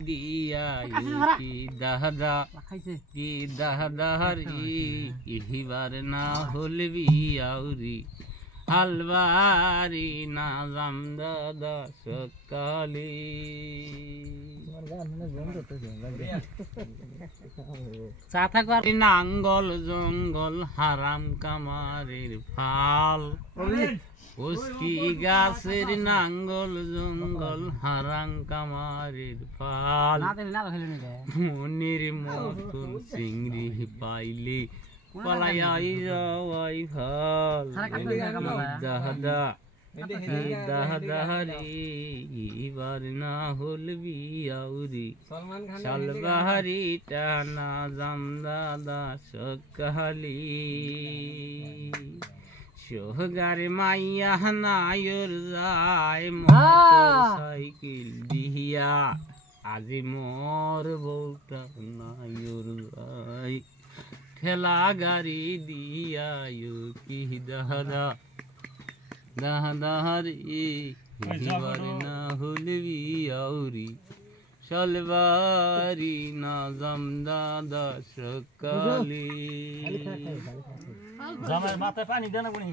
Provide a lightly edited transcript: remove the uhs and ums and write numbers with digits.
দিয়া কি দাদা কি দাদারি ইহিবার না হলবি আউরি হালবারি না জাম দাদা সকালে নাঙ্গল জঙ্গল হারাম কামারের ফাল ওস্কি গাছের নাঙ্গল জঙ্গল হারাম কামারের ফাল মনের মতন চিংড়ি পাইলে পালাই যাওয়াই ভাল দাদা দাদারে এবার না হলবি আউরি শালবাহারি টানা জাম দাদা সকালি সোহগারে মাইয়া নায়র যায় মোটর সাইকেল দিয়া আজি মোর বউটা নায়র যায় ঠেলা গাড়ি দিয়া কি দাদা দাদারে এবার না হলবি আউরি শালবাহারি না জাম দাদা সকালি জামাই মাথায় পানি দেন